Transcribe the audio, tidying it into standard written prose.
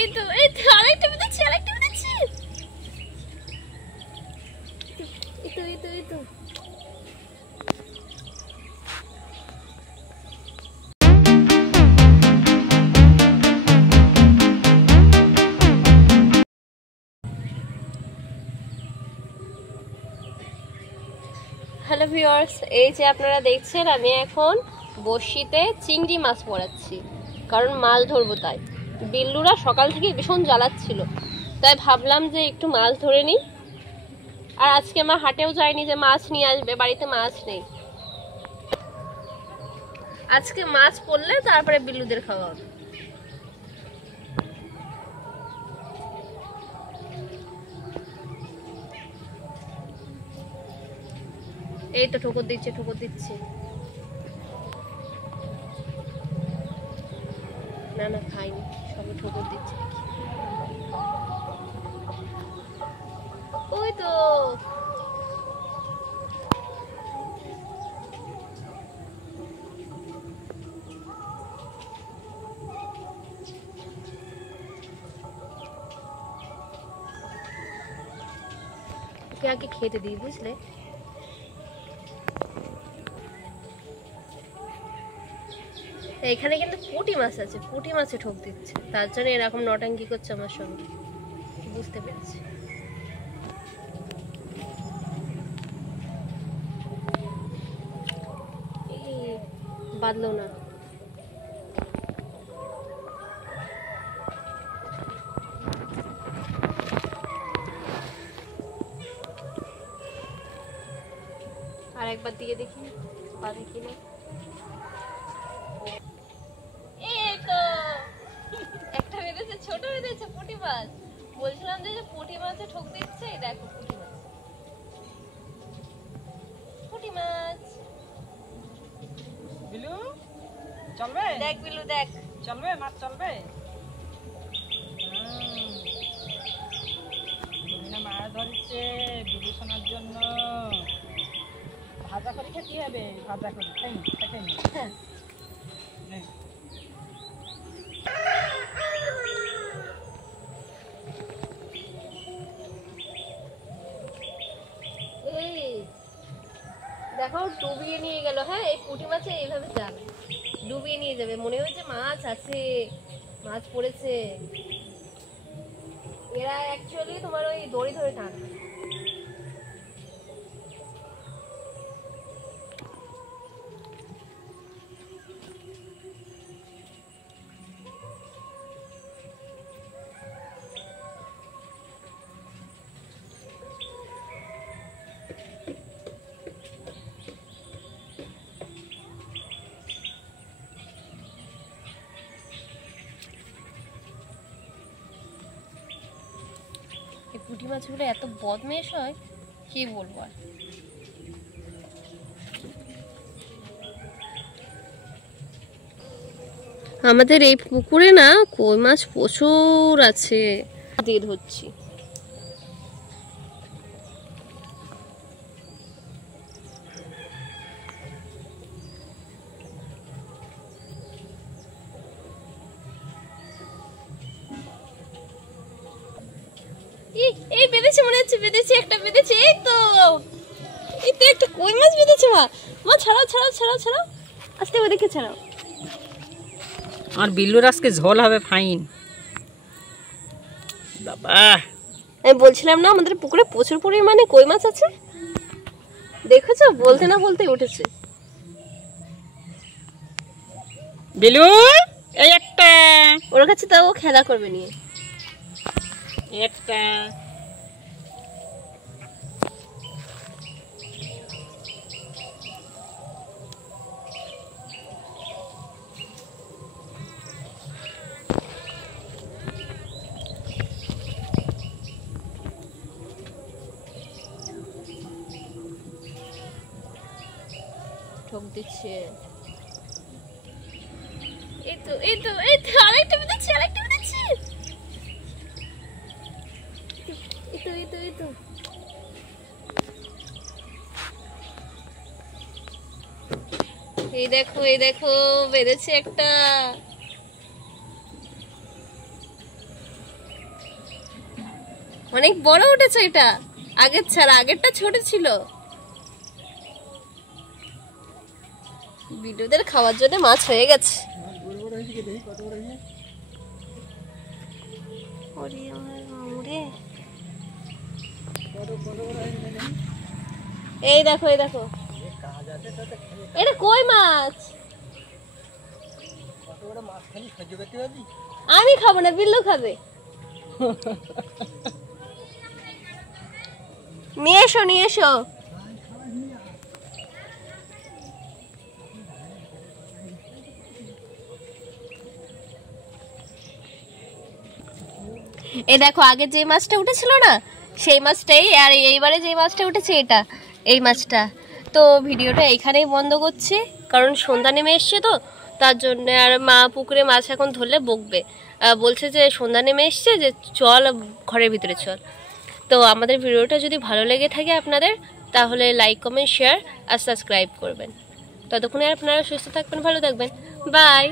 এই তো আরেকটা বেঁধেছি এই তো হ্যালো ভিউয়ার্স, এই যে আপনারা দেখছেন আমি এখন বড়শিতে চিংড়ি মাছ পড়াচ্ছি, কারণ মাছ ধরবো। তাই বিল্লুরা সকাল থেকে ভীষণ জ্বালাচ্ছিল, তাই ভাবলাম যে একটু মাছ ধরে নিই। আর আজকে মা হাটেও যায়নি যে মাছ নিয়ে আসবে, বাড়িতে মাছ নেই। আজকে মাছ পড়লে তারপরে বিল্লুদের খাওয়া হবে। এই তো ঠোকর দিচ্ছে না খাইনি, সবে ঠোকর দিচ্ছে। ওই তো আগে খেতে দিই, বুঝলে? এখানে কিন্তু পুঁটি মাছ আছে, পুঁটি মাছে ঠোক দিচ্ছে, তার জন্য এরকম নটাঙ্কি করছে আমার সঙ্গে, বুঝতে পেরেছি। বাদলো না। আর একবার দিয়ে দেখি পারে কিনা। একটা বেঁধেছে, ছোট বেঁধেছে পুঁটি মাছ। বলছিলাম যে পুঁটি মাছে ঠোক দিচ্ছে, দেখো পুঁটি মাছ। বিলু চলবে, দেখ বিলু দেখ, চলবে মাছ চলবে। মাছ ধরছে বিলু শোনার জন্য। ভাজা করে খেতে হবে, ভাজা করে খাই দেখো ডুবিয়ে নিয়ে গেল। হ্যাঁ, এই পুঁটি মাছে এইভাবে যাবে, ডুবিয়ে নিয়ে যাবে। মনে হয়েছে মাছ আছে, মাছ পড়েছে। এরা অ্যাকচুয়ালি তোমার ওই দড়ি ধরে টানবে। পুঁটি মাছগুলো এত বদমেশ হয়, কি বলবো আর। আমাদের এই পুকুরে না কই মাছ প্রচুর আছে, দিয়ে ধরছি। এই বেঁধেছে, মনে হচ্ছে বেঁধেছে, একটা বেঁধেছে। এই তো একটা কই মাছ বেঁধেছে। মা ছাড়াও আস্তে ওদিকে ছাড়াও। আর বিল্লুর আজকে ঝোল হবে ফাইন। বাবা, আমি বলছিলাম না আমাদের পুকুরে প্রচুর পরিমাণে কই মাছ আছে, দেখেছো? বলতে না বলতে উঠেছে। বিলু এই একটা, ওর কাছে তাও খেলা করবে নিয়ে একটা। ঠোক দিচ্ছে। এই তো আরেকটা বেঁধেছি এই তো এই দেখো বেঁধেছে একটা। অনেক বড় উঠেছে এটা, আগের ছাড়া আগেরটা ছোট ছিল। বিলুদের খাওয়ার জন্য মাছ হয়ে গেছে। এই দেখো এই দেখো, এটা কই মাছ? আমি খাবো না, বিল্লু খাবে। নিয়ে এসো নিয়ে এসো। এই দেখো, আগে যে মাছটা উঠেছিল না সেই মাছটাই, আর এইবারে যে মাছটা উঠেছে এটা, এই মাছটা। তো ভিডিওটা এখানেই বন্ধ করছি, কারণ সন্ধ্যা নেমে এসছে তো, তার জন্য। আর মা পুকুরে মাছ এখন ধরলে বকবে, বলছে যে সন্ধ্যা নেমে এসছে, যে চল ঘরের ভিতরে চল। তো আমাদের ভিডিওটা যদি ভালো লেগে থাকে আপনাদের, তাহলে লাইক কমেন্ট শেয়ার আর সাবস্ক্রাইব করবেন। ততক্ষণে আপনারা সুস্থ থাকবেন, ভালো থাকবেন। বাই।